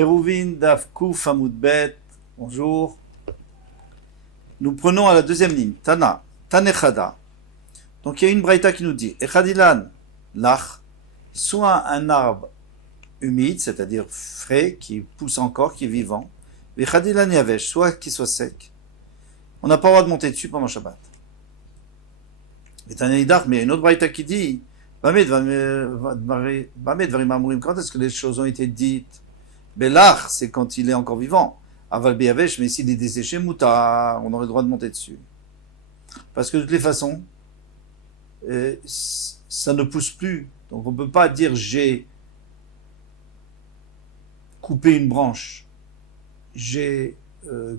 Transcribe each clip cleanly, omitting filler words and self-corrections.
Eruvin Daf Kuf Amud Bet, bonjour. Nous prenons à la deuxième ligne, Tana, Tanechada. Donc il y a une braïta qui nous dit, Echadilan, Lach, soit un arbre humide, c'est-à-dire frais, qui pousse encore, qui est vivant, Echadilan Yavesh, soit qui soit sec. On n'a pas le droit de monter dessus pendant Shabbat. Et Taneidah, mais il y a une autre braïta qui dit, Bamed Varim Amurim, quand est-ce que les choses ont été dites? Belach, c'est quand il est encore vivant. Aval Beyavesh, mais s'il est desséché, Mouta, on aurait le droit de monter dessus. Parce que de toutes les façons, ça ne pousse plus. Donc on ne peut pas dire j'ai coupé une branche, j'ai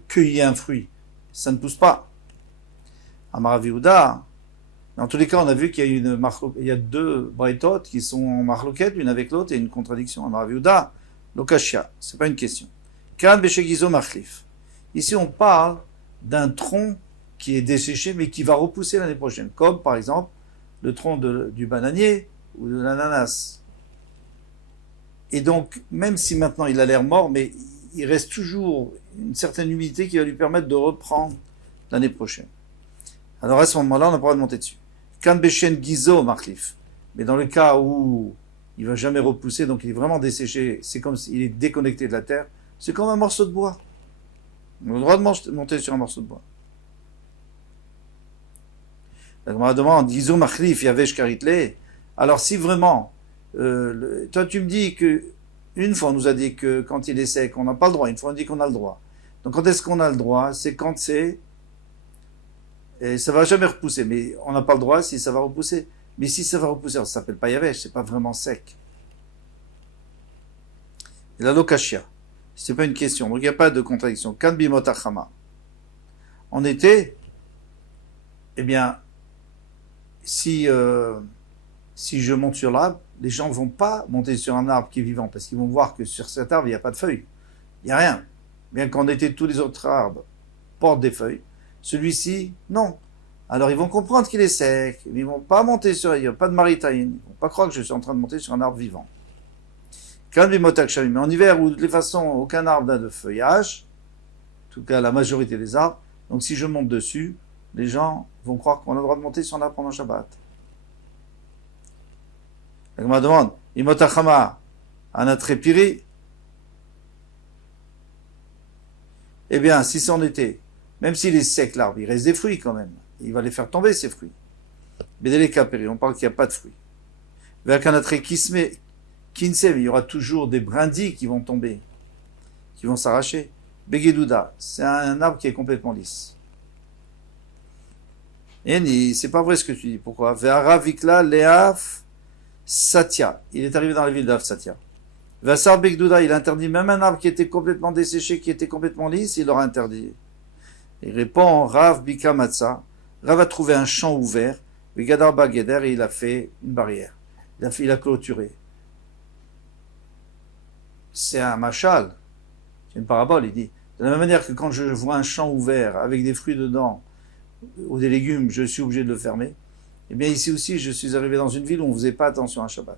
cueilli un fruit. Ça ne pousse pas. Amaraviouda, dans tous les cas, on a vu qu'il y a, il y a deux braïtot qui sont en marloquette, l'une avec l'autre, et une contradiction. Amaraviouda, Lokashia, c'est pas une question. Kan Beshegizo Machlif. Ici, on parle d'un tronc qui est desséché, mais qui va repousser l'année prochaine. Comme, par exemple, le tronc du bananier ou de l'ananas. Et donc, même si maintenant il a l'air mort, mais il reste toujours une certaine humidité qui va lui permettre de reprendre l'année prochaine. Alors, à ce moment-là, on n'a pas le droit de monter dessus. Kan Beshen Gizo Machlif. Mais dans le cas où il va jamais repousser, donc il est vraiment desséché, c'est comme s'il est déconnecté de la terre, c'est comme un morceau de bois. On a le droit de monter sur un morceau de bois. La Gemara demande, Gizo Machlif Yavesh Karitle. Alors si vraiment, toi tu me dis que une fois on nous a dit que quand il est sec, on n'a pas le droit, une fois on dit qu'on a le droit. Donc quand est-ce qu'on a le droit? C'est quand c'est, et ça va jamais repousser, mais on n'a pas le droit si ça va repousser. Mais si ça va repousser, ça s'appelle pas Yavesh, c'est pas vraiment sec. Et la Lokashia, c'est pas une question, donc il n'y a pas de contradiction. Kan bimotachama. En été, eh bien, si je monte sur l'arbre, les gens ne vont pas monter sur un arbre qui est vivant, parce qu'ils vont voir que sur cet arbre, il n'y a pas de feuilles. Il n'y a rien. Bien qu'en été, tous les autres arbres portent des feuilles. Celui-ci, non. Alors ils vont comprendre qu'il est sec, mais ils ne vont pas monter sur, il n'y a pas de maritaïne, ils ne vont pas croire que je suis en train de monter sur un arbre vivant. Mais en hiver, où de toute façon, aucun arbre n'a de feuillage, en tout cas la majorité des arbres, donc si je monte dessus, les gens vont croire qu'on a le droit de monter sur un arbre pendant Shabbat. La Gemara demande, Imotachama, anatrepiri. Eh bien, si c'est en été, même s'il est sec l'arbre, il reste des fruits quand même. Il va les faire tomber, ces fruits. Bédélé on parle qu'il n'y a pas de fruits. Vekanatre kisme, kinsev, il y aura toujours des brindilles qui vont tomber, qui vont s'arracher. Begedouda, c'est un arbre qui est complètement lisse. Et c'est pas vrai ce que tu dis. Pourquoi? Ve'ara vikla leaf satya. Il est arrivé dans la ville d'Af Satya. Ve'asar begedouda, il a interdit même un arbre qui était complètement desséché, qui était complètement lisse, il l'aura interdit. Il répond, Rav Bika Matza. Rav a trouvé un champ ouvert, Begadar Bageder, et il a fait une barrière. Il a clôturé. C'est un machal, c'est une parabole, il dit. De la même manière que quand je vois un champ ouvert avec des fruits dedans ou des légumes, je suis obligé de le fermer. Et bien ici aussi, je suis arrivé dans une ville où on ne faisait pas attention à Shabbat.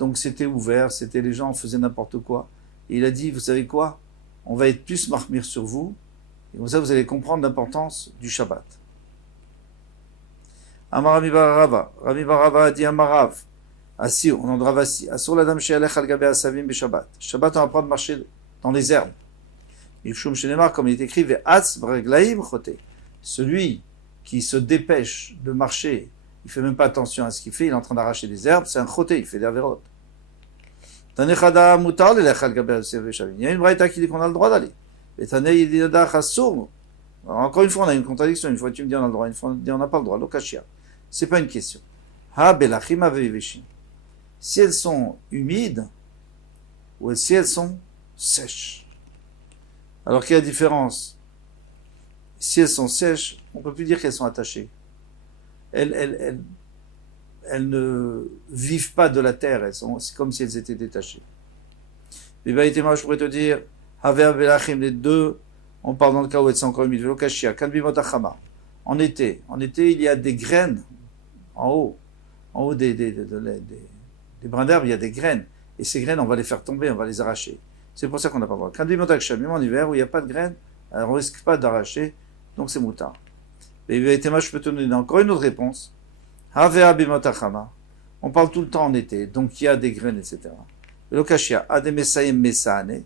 Donc c'était ouvert, les gens faisaient n'importe quoi. Et il a dit, vous savez quoi? On va être plus marmire sur vous. Et comme ça, vous allez comprendre l'importance du Shabbat. Amar Rami Barava. Rami Barava a dit Amarav. Assis, on en drave assis. Asur la dame she'alech al gabe asavim be Shabbat. Shabbat, on apprend de marcher dans les herbes. Yifshum shenemar, comme il est écrit, ve'atz breglaim chote. Celui qui se dépêche de marcher, il fait même pas attention à ce qu'il fait, il est en train d'arracher des herbes, c'est un chote, il fait des avérotes. Tanechada mutar l'elech al gabe asavim be Shabbat. Il y a une braïta qui dit qu'on a le droit d'aller. Encore une fois, on a une contradiction. Une fois, tu me dis on a le droit, une fois, on dit on n'a pas le droit. Lokashia. C'est pas une question. Si elles sont humides ou si elles sont sèches. Alors quelle est la différence? Si elles sont sèches, on ne peut plus dire qu'elles sont attachées. Elles ne vivent pas de la terre. C'est comme si elles étaient détachées. Les je pourrais te dire les deux, on parle dans le cas où c'est encore humide. En été, il y a des graines en haut des brins d'herbe, il y a des graines. Et ces graines, on va les faire tomber, on va les arracher. C'est pour ça qu'on n'a pas le droit. Quand il monte même en hiver, où il n'y a pas de graines, alors on ne risque pas d'arracher, donc c'est moutard. Et je peux te donner encore une autre réponse. Havea bimotachama. On parle tout le temps en été, donc il y a des graines, etc. Lokashia, ade mesayem mesane.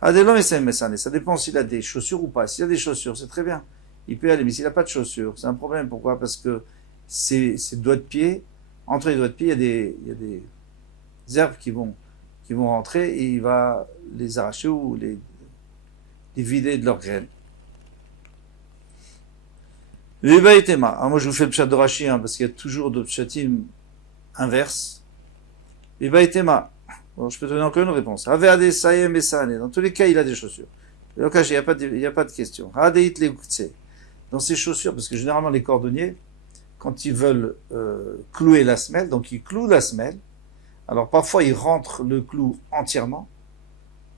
Adelon mesayem mesane. Ça dépend s'il a des chaussures ou pas. S'il a des chaussures, c'est très bien. Il peut y aller, mais s'il n'a pas de chaussures, c'est un problème. Pourquoi? Parce que ses doigts de pied, entre les doigts de pied, il y a des herbes qui vont rentrer et il va les arracher ou les vider de leurs graines. Alors moi je vous fais le pshat de Rashi, parce qu'il y a toujours de pshatim inverses. Bon, je peux te donner encore une réponse. Dans tous les cas, il a des chaussures. Il n'y a pas de question. Dans ses chaussures, parce que généralement les cordonniers, quand ils veulent clouer la semelle, donc ils clouent la semelle, alors parfois ils rentrent le clou entièrement,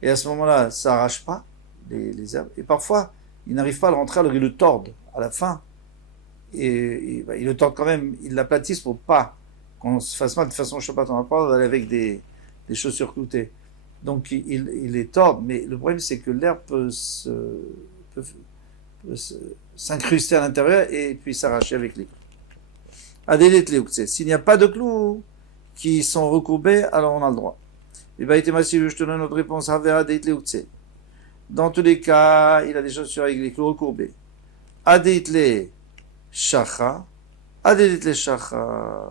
et à ce moment-là, ça n'arrache pas les herbes, et parfois ils n'arrivent pas à le rentrer, alors ils le tordent à la fin, et ils le tordent quand même, ils l'aplatissent pour pas qu'on se fasse mal. De toute façon, je ne sais pas, on va pas aller avec des chaussures cloutées. Donc ils les tordent, mais le problème c'est que l'herbe peut s'incruster à l'intérieur et puis s'arracher avec les clous. S'il n'y a pas de clous qui sont recourbés, alors on a le droit. Et bien, je te donne notre réponse. Dans tous les cas, il a des chaussures avec les clous recourbés. Adeitle shacha. Adeitle shacha.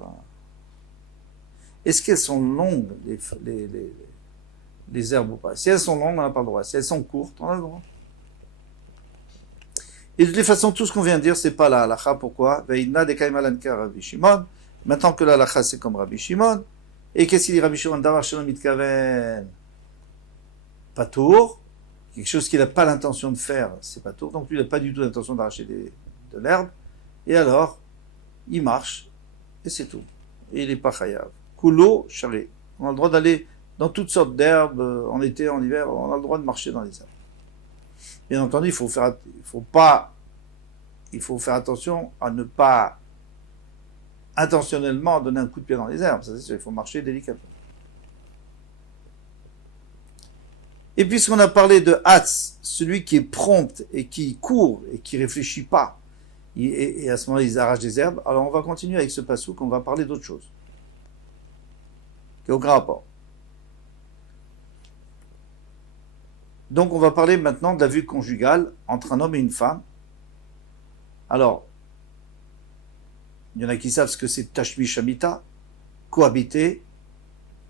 Est-ce qu'elles sont longues, les herbes ou pas? Si elles sont longues, on n'a pas le droit. Si elles sont courtes, on a le droit. Et de toute façon, tout ce qu'on vient de dire, c'est pas la halacha. Pourquoi? Maintenant que la halacha, c'est comme Rabbi Shimon. Et qu'est-ce qu'il dit Rabbi Shimon? Davar shelom mitkaven patour. Quelque chose qu'il n'a pas l'intention de faire, c'est patour. Donc lui, il n'a pas du tout l'intention d'arracher de l'herbe. Et alors, il marche. Et c'est tout. Et il n'est pas chayav. Kulo shari. On a le droit d'aller dans toutes sortes d'herbes, en été, en hiver. On a le droit de marcher dans les herbes. Bien entendu, il faut faire attention à ne pas intentionnellement donner un coup de pied dans les herbes. Ça, c'est sûr, il faut marcher délicatement. Et puisqu'on a parlé de Hatz, celui qui est prompt et qui court et qui réfléchit pas, et à ce moment-là, ils arrachent des herbes, alors on va continuer avec ce passouk, on va parler d'autre chose. Qui n'a aucun rapport. Donc on va parler maintenant de la vue conjugale entre un homme et une femme. Alors, il y en a qui savent ce que c'est Tashmish Amita, cohabiter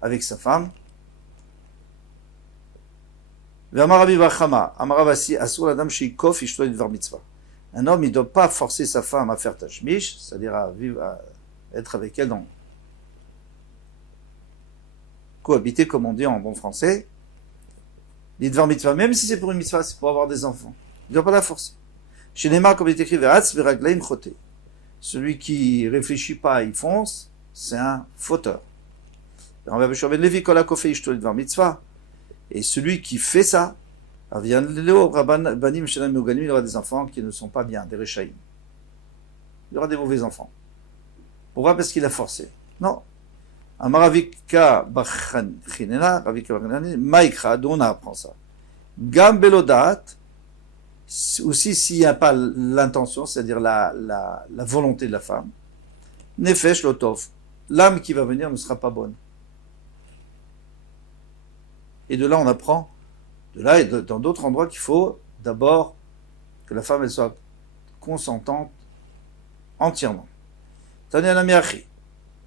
avec sa femme. Un homme, il ne doit pas forcer sa femme à faire Tashmish, c'est-à-dire à être avec elle dans cohabiter, comme on dit en bon français. L'idvar mitzvah, même si c'est pour une mitzvah, c'est pour avoir des enfants. Il ne doit pas la forcer. Chez Neymar, comme il est écrit, celui qui réfléchit pas, il fonce, c'est un fauteur. Et celui qui fait ça, il aura des enfants qui ne sont pas bien, des rechaïm. Il aura des mauvais enfants. Pourquoi? Parce qu'il a forcé. Non. Amaravika Bachinena, Ravika Bachinena, Maïkra, d'où on apprend ça. Gambelodat, aussi s'il n'y a pas l'intention, c'est-à-dire la volonté de la femme, Nefesh Lotov, l'âme qui va venir ne sera pas bonne. Et de là, on apprend, de là et dans d'autres endroits, qu'il faut d'abord que la femme elle soit consentante entièrement. Tanya Namiachi.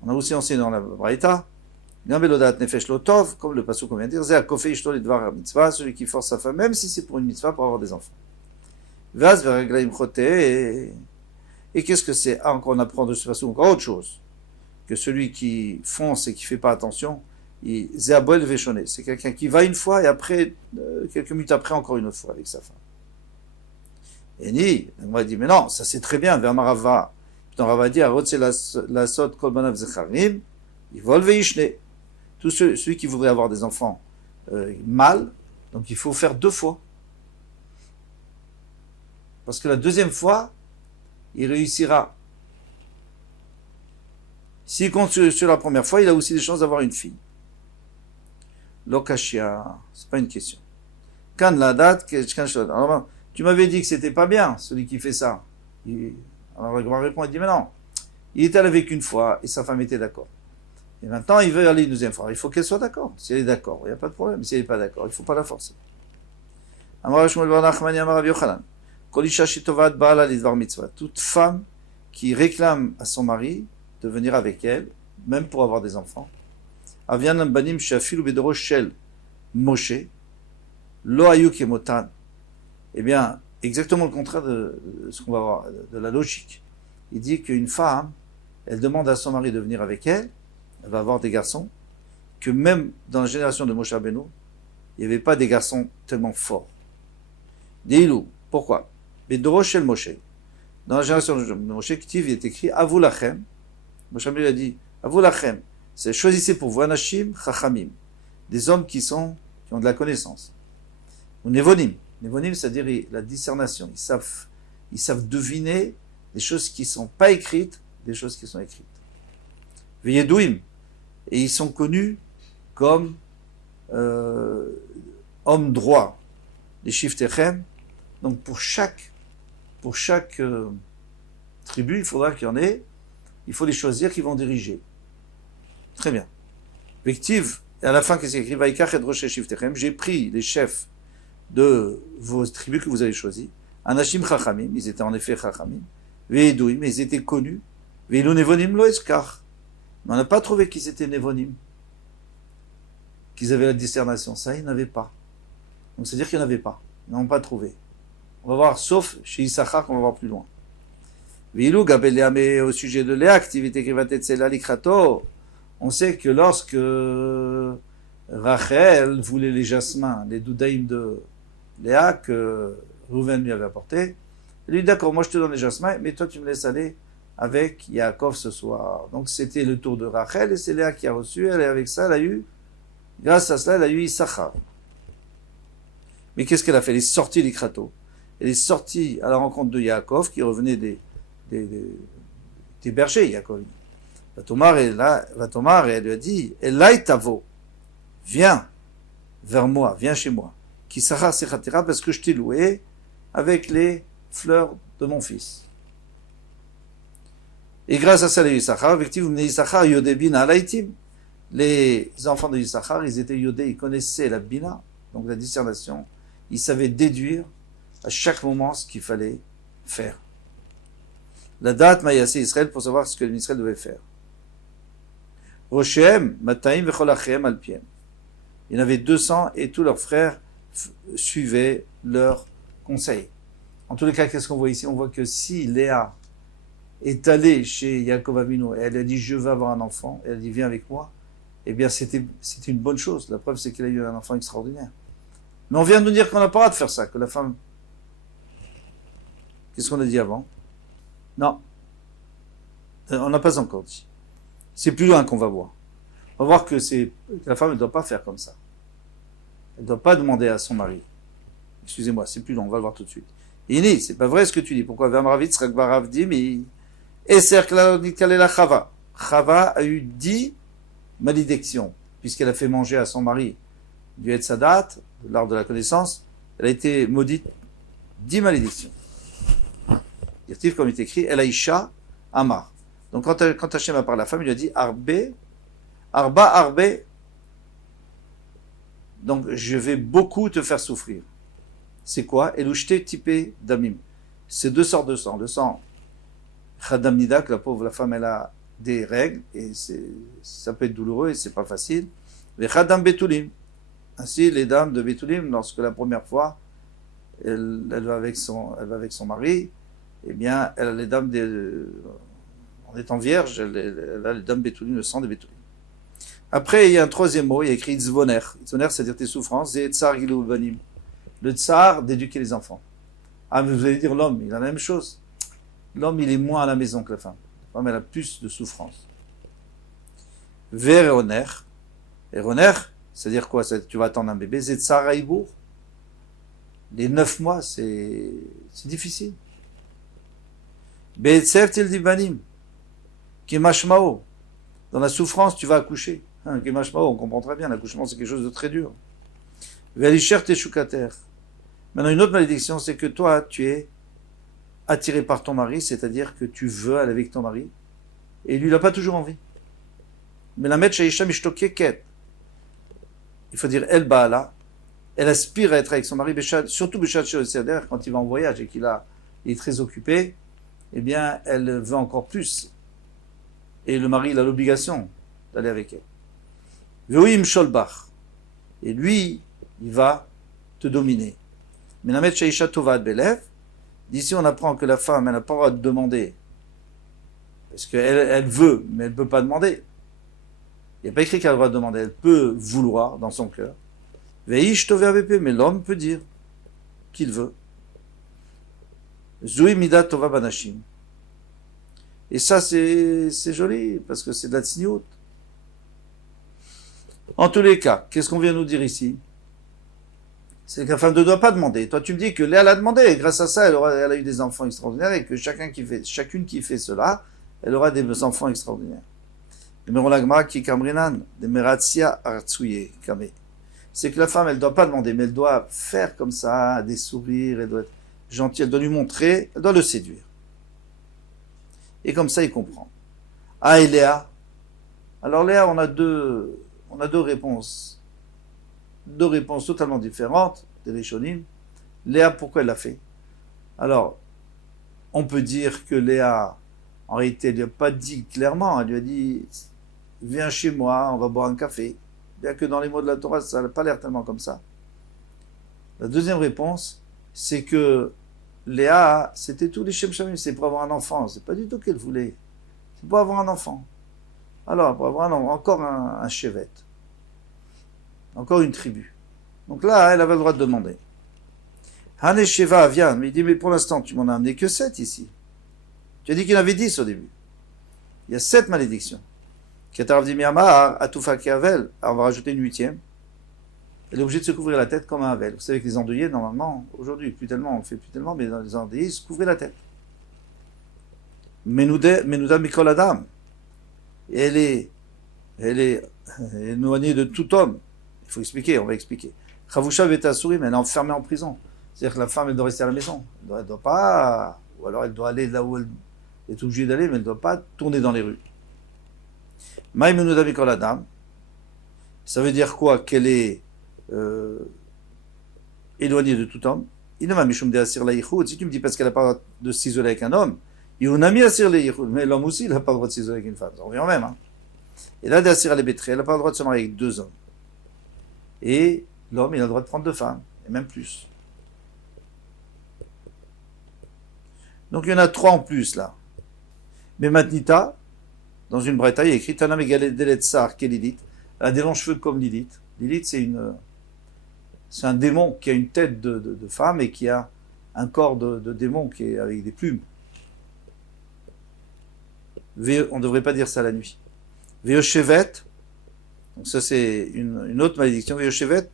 On a aussi enseigné dans la Braïta, Gambelodat Nefesh Lotov, comme le passage qu'on vient de dire, Zéa Kofei Ishto Lidvar Mitzvah, celui qui force sa femme, même si c'est pour une mitzvah, pour avoir des enfants. Vaz Veraglaim Chote, et qu'est-ce que c'est? Ah, encore on apprend de ce passage encore autre chose, que celui qui fonce et qui fait pas attention, Zéabol Véchoné, c'est quelqu'un qui va une fois et après, quelques minutes après, encore une autre fois avec sa femme. Et Ni, on va dire, mais non, ça c'est très bien, Vermarava. Dans Ravadi, la sot kolbanav zecharim, il vole veishne. Tout celui qui voudrait avoir des enfants mâles, donc il faut faire 2 fois. Parce que la deuxième fois, il réussira. S'il compte sur la première fois, il a aussi des chances d'avoir une fille. Lokashia, c'est pas une question. Quand la date, alors, tu m'avais dit que c'était pas bien, celui qui fait ça. Alors le grand répond, il dit, mais non, il était allé avec une fois et sa femme était d'accord. Et maintenant, il veut aller une deuxième fois. Il faut qu'elle soit d'accord. Si elle est d'accord, il n'y a pas de problème. Si elle n'est pas d'accord, il ne faut pas la forcer. Toute femme qui réclame à son mari de venir avec elle, même pour avoir des enfants, Moshe, Lo ayu kemotan. Eh bien, exactement le contraire de ce qu'on va voir, de la logique. Il dit qu'une femme, elle demande à son mari de venir avec elle, elle va avoir des garçons, que même dans la génération de Moshe Rabbeinu, il n'y avait pas des garçons tellement forts. Dis-nous, pourquoi? Bedorosh el Moshe. Dans la génération de Moshe, il est écrit Avu lachem. Moshe Rabbeinu a dit Avu lachem. C'est choisissez pour vous Anashim Chachamim. Des hommes qui ont de la connaissance. Ou Nevonim. Nevonim, c'est-à-dire la discernation. Ils savent deviner des choses qui ne sont pas écrites, des choses qui sont écrites. Veyedouim. Et ils sont connus comme hommes droits. Les Shiftechem. Donc pour chaque tribu, il faudra qu'il y en ait, il faut les choisir qui vont diriger. Très bien. Vective, et à la fin, qu'est-ce qu'il écrit? Vaikach et Rosh Shiftechem. J'ai pris les chefs de vos tribus que vous avez choisis. Anashim Chachamim, ils étaient en effet Chachamim. Ve'edouim, ils étaient connus. Ve'elu Nevonim lo eskar. Mais on n'a pas trouvé qu'ils étaient Nevonim. Qu'ils avaient la discernation. Ça, ils n'avaient pas. Donc, c'est-à-dire qu'ils n'avaient pas. Ils n'ont pas trouvé. On va voir, sauf chez Issachar, qu'on va voir plus loin. Ve'elu Gabeléa, mais au sujet de Léa, activité Krivatetzela Likrato, on sait que lorsque Rachel voulait les jasmins, les doudaïm de Léa, que Rouven lui avait apporté, il lui dit d'accord, moi je te donne les jasmins, mais toi tu me laisses aller avec Yaakov ce soir. Donc c'était le tour de Rachel, et c'est Léa qui a reçu, elle est avec ça, elle a eu, grâce à cela, elle a eu Issachar. Mais qu'est-ce qu'elle a fait? Elle est sortie des kratos. Elle est sortie à la rencontre de Yaakov, qui revenait des bergers, Yaakov. Vatomar, et elle lui a dit, Elai tavo, viens vers moi, viens chez moi. Kisachar sechatera, parce que je t'ai loué avec les fleurs de mon fils. Et grâce à ça, les Issachar, effectivement, les Issachar, Yodé Bina Alaitim. Les enfants de Issachar, ils étaient Yodé, ils connaissaient la Bina, donc la discernation. Ils savaient déduire à chaque moment ce qu'il fallait faire. La date Maïasé Israël pour savoir ce que l'Israël devait faire. Roshem, Mataim, Vecholachem, Alpiem. Il y en avait 200 et tous leurs frères suivaient leurs conseils. En tous les cas, qu'est-ce qu'on voit ici? On voit que si Léa est allée chez Yaakov Avinu et elle a dit je veux avoir un enfant, et elle a dit viens avec moi, eh bien c'était une bonne chose. La preuve c'est qu'elle a eu un enfant extraordinaire. Mais on vient de nous dire qu'on n'a pas le droit de faire ça, que la femme... Qu'est-ce qu'on a dit avant? Non. On n'a pas encore dit. C'est plus loin qu'on va voir. On va voir que la femme ne doit pas faire comme ça. Elle ne doit pas demander à son mari. Excusez-moi, c'est plus long, on va le voir tout de suite. Ini, c'est pas vrai ce que tu dis. Pourquoi? Chava a eu 10 malédictions, puisqu'elle a fait manger à son mari du Etzadat, de l'art de la connaissance. Elle a été maudite 10 malédictions. Comme il est écrit, El Aïcha Amar. Donc quand Hachem a parlé à la femme, il lui a dit Arba. Donc je vais beaucoup te faire souffrir. C'est quoi? Elouchté typé damim. C'est 2 sortes de sang. Le sang Chadam Nida, que la femme elle a des règles et ça peut être douloureux et c'est pas facile. Mais Chadam Betulim. Ainsi les dames de Betulim, lorsque la première fois elle va avec son mari, eh bien elle a les dames en étant vierge, elle a les dames Betulim, le sang des Betulim. Après, il y a un troisième mot, il y a écrit Tzvoner. Tzvoner, c'est-à-dire tes souffrances, et Tsar Gilou Banim. Le tsar d'éduquer les enfants. Ah, mais vous allez dire l'homme, il a la même chose. L'homme, il est moins à la maison que la femme. La femme, elle a plus de souffrance. Ver et Roner. Et Roner, c'est-à-dire quoi? Tu vas attendre un bébé. C'est Tsar Aïbour. Les 9 mois, c'est difficile. Be'etsev tel dibanim. Kimashmao. Dans la souffrance, tu vas accoucher. On comprend très bien, l'accouchement c'est quelque chose de très dur. Ve'alisher teshukater. Maintenant, une autre malédiction, c'est que toi, tu es attiré par ton mari, c'est-à-dire que tu veux aller avec ton mari, et lui, il n'a pas toujours envie. Mais la mettre shaisha mishtokeket. Il faut dire El Baala. Elle aspire à être avec son mari, surtout Béchat Seder, quand il va en voyage et il est très occupé, eh bien, elle veut encore plus. Et le mari, il a l'obligation d'aller avec elle. Ve'oim sholbach. Et lui, il va te dominer. Mais la mettre shaisha tovad belev. D'ici, on apprend que la femme, elle n'a pas le droit de demander. Parce qu'elle veut, mais elle ne peut pas demander. Il n'y a pas écrit qu'elle a le droit de demander. Elle peut vouloir dans son cœur. Veish tove avp, mais l'homme peut dire qu'il veut. Zui mida tova banashim. Et ça, c'est joli, parce que c'est de la tsniout. En tous les cas, qu'est-ce qu'on vient nous dire ici? C'est que la femme ne doit pas demander. Toi, tu me dis que Léa l'a demandé, et grâce à ça, elle a eu des enfants extraordinaires, et que chacune qui fait cela, elle aura des enfants extraordinaires. C'est que la femme, elle ne doit pas demander, mais elle doit faire comme ça, des sourires, elle doit être gentille, elle doit lui montrer, elle doit le séduire. Et comme ça, il comprend. Ah, et Léa? Alors Léa, on a deux réponses. Deux réponses totalement différentes des Rishonim. Léa, pourquoi elle l'a fait? Alors, on peut dire que Léa, en réalité, elle lui a pas dit clairement, elle lui a dit, viens chez moi, on va boire un café. Bien que dans les mots de la Torah, ça n'a pas l'air tellement comme ça. La deuxième réponse, c'est que Léa, c'était tous les Shem Shamim, c'est pour avoir un enfant. C'est pas du tout qu'elle voulait. C'est pour avoir un enfant. Alors, pour avoir encore un chevet. Encore une tribu. Donc là, elle avait le droit de demander. Hane Sheva, viens. Mais il dit, mais pour l'instant, tu m'en as amené que 7 ici. Tu as dit qu'il y en avait 10 au début. Il y a 7 malédictions. Ketarav dit Miyamar, Atufa Kiavel. Alors on va rajouter une 8e. Elle est obligée de se couvrir la tête comme un Havel. Vous savez que les endeuillés, normalement, aujourd'hui, plus tellement, on le fait plus tellement, mais dans les endeuillés, ils se couvraient la tête. Menouda Mikol Adam. Et elle est éloignée de tout homme. Il faut expliquer, on va expliquer. Chavusha Vetasuri, mais elle est enfermée en prison. C'est-à-dire que la femme, elle doit rester à la maison. Elle doit pas, ou alors elle doit aller là où elle est obligée d'aller, mais elle ne doit pas tourner dans les rues. Maïmenouda Mikol Adam. Ça veut dire quoi? Qu'elle est éloignée de tout homme. Si tu me dis parce qu'elle n'a pas le droit de s'isoler avec un homme, il a mis assir les yichud, mais l'homme aussi, il n'a pas le droit de s'isoler avec une femme. Ça revient au même. Hein. Et là, d'assir les bétrés, elle n'a pas le droit de se marier avec 2 hommes. Et l'homme, il a le droit de prendre 2 femmes, et même plus. Donc il y en a 3 en plus là. Mais Matnita, dans une braïta, il y a écrit Tanam Egalet Sar, qui est Lilith. Elle a des longs cheveux comme Lilith. Lilith, c'est un démon qui a une tête de femme et qui a un corps de démon qui est avec des plumes. On ne devrait pas dire ça la nuit. Veoshevet, donc ça c'est une autre malédiction. Veoshevet,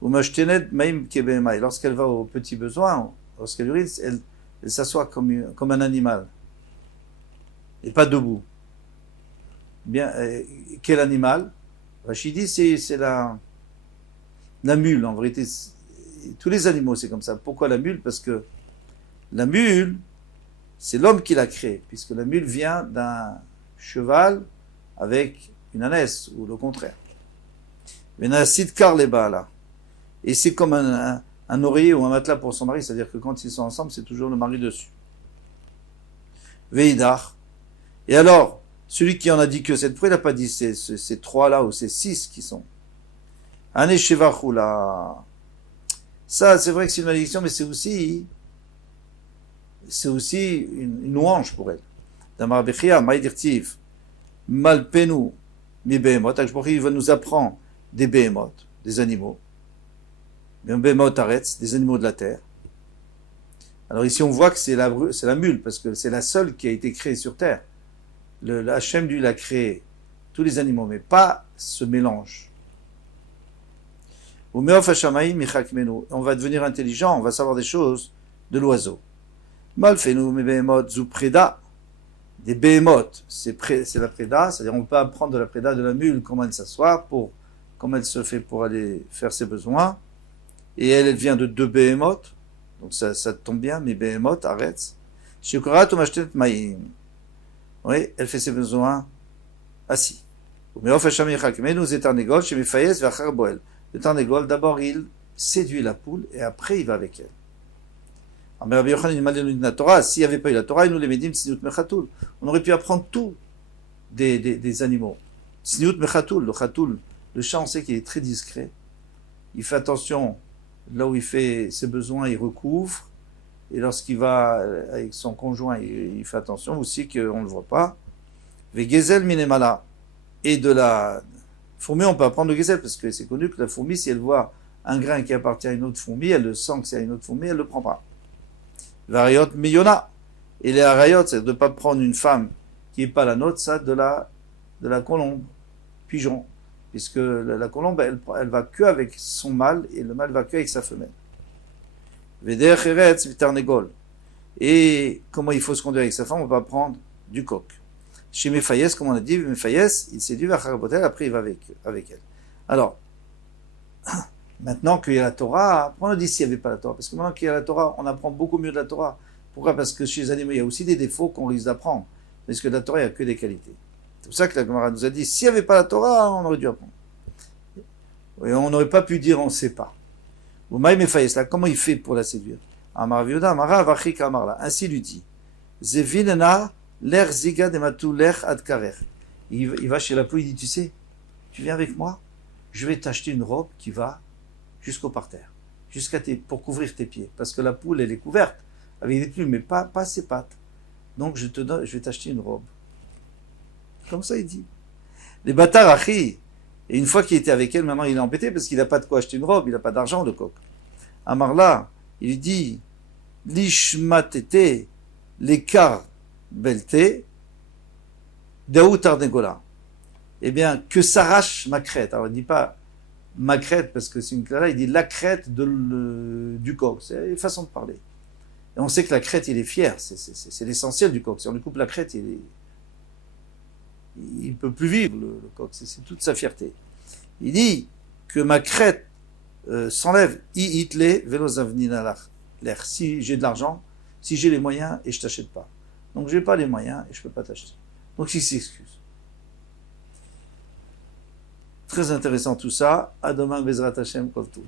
ou Mashtened Maim Kebemai. Lorsqu'elle va aux petits besoins, lorsqu'elle urine, elle s'assoit comme un animal. Et pas debout. Bien, quel animal? Rachidi, c'est la mule, en vérité. Tous les animaux, c'est comme ça. Pourquoi la mule? Parce que la mule, c'est l'homme qui l'a créée, puisque la mule vient d'un cheval avec une ânesse, ou le contraire. Et c'est comme un oreiller ou un matelas pour son mari, c'est-à-dire que quand ils sont ensemble, c'est toujours le mari dessus. Veidar. Et alors, celui qui en a dit que cette fois, il n'a pas dit ces 3-là ou ces 6 qui sont. Aneshevachula. Ça, c'est vrai que c'est une malédiction, mais c'est aussi une louange pour elle. Damar Bechia, Maïdirtiv, Malpenu, mi Behemot. Il va nous apprendre des Behemot, des animaux. Behemot Aretz, des animaux de la terre. Alors ici, on voit que c'est la mule, parce que c'est la seule qui a été créée sur terre. Le Hachem, lui, l'a créé tous les animaux, mais pas ce mélange. On va devenir intelligent, on va savoir des choses de l'oiseau. Malfenu mebehemot zu preda. Des behemoths, c'est la préda, c'est-à-dire on peut apprendre de la préda de la mule comment elle s'assoit, comment elle se fait pour aller faire ses besoins. Et elle vient de 2 behemoths, donc ça tombe bien, mais behemoths, arrête. Shikorat ou mashtet maïm. Oui, elle fait ses besoins assis. Mais nous est Tarnegol, chez Mefayes, vers Harboel. Le Tarnegol, d'abord il séduit la poule et après il va avec elle. Mais Rabbi Yochanan il m'a dit la Torah, s'il n'y avait pas eu la Torah, il nous les médim Tsniout Mechatoul. On aurait pu apprendre tout des animaux. Tsniout Mechatoul, le Chatoul, le chat on sait qu'il est très discret. Il fait attention, là où il fait ses besoins, il recouvre. Et lorsqu'il va avec son conjoint, il fait attention aussi qu'on ne le voit pas. Vegezel minemala. Et de la fourmi, on peut apprendre le gezel, parce que c'est connu que la fourmi, si elle voit un grain qui appartient à une autre fourmi, elle le sent que c'est à une autre fourmi, elle ne le prend pas. Variot miyona. Et les harayot, c'est de ne pas prendre une femme qui n'est pas la nôtre, ça, de la colombe, pigeon. Puisque la colombe, elle va que avec son mâle, et le mâle va que avec sa femelle. Veder cheretz vitarnegol. Et comment il faut se conduire avec sa femme, on va prendre du coq. Chez Mefayes, comme on a dit, Mefayes, il séduit vers Harabotel, après il va avec elle. Alors, maintenant qu'il y a la Torah, pourquoi on dit s'il n'y avait pas la Torah? Parce que maintenant qu'il y a la Torah, on apprend beaucoup mieux de la Torah. Pourquoi? Parce que chez les animaux, il y a aussi des défauts qu'on risque d'apprendre. Parce que de la Torah, il n'y a que des qualités. C'est pour ça que la Gemara nous a dit, s'il n'y avait pas la Torah, on aurait dû apprendre. Et on n'aurait pas pu dire on ne sait pas. Umaï Mefayes, là, comment il fait pour la séduire? Amar Viuda, Amara, Vachik Amar, là. Ainsi lui dit, Zevinena, l'air ziga de matou l'air adkarer. Il va chez la poule, il dit, tu sais, tu viens avec moi, je vais t'acheter une robe qui va jusqu'au parterre, pour couvrir tes pieds. Parce que la poule, elle est couverte avec des plumes, mais pas ses pattes. Donc je vais t'acheter une robe. Comme ça, il dit. Les bâtards, achi, et une fois qu'il était avec elle, maintenant il est embêté parce qu'il n'a pas de quoi acheter une robe, il n'a pas d'argent, le coq. Amarla, il dit, l'ishmatete, l'écart belté, daout ardengola. Eh bien, que s'arrache ma crête. Alors, il ne dit pas ma crête parce que c'est une clara, il dit la crête du coq. C'est une façon de parler. Et on sait que la crête, il est fier. C'est l'essentiel du coq. Si on lui coupe la crête, il ne peut plus vivre, le coq. C'est toute sa fierté. Il dit que ma crête s'enlève. I-itle velozavninalach. Si j'ai de l'argent, si j'ai les moyens et je ne t'achète pas. Donc, je n'ai pas les moyens et je ne peux pas t'acheter. Donc, il s'excuse. Très intéressant tout ça. À demain, Bezrat Hashem, Kol Tov.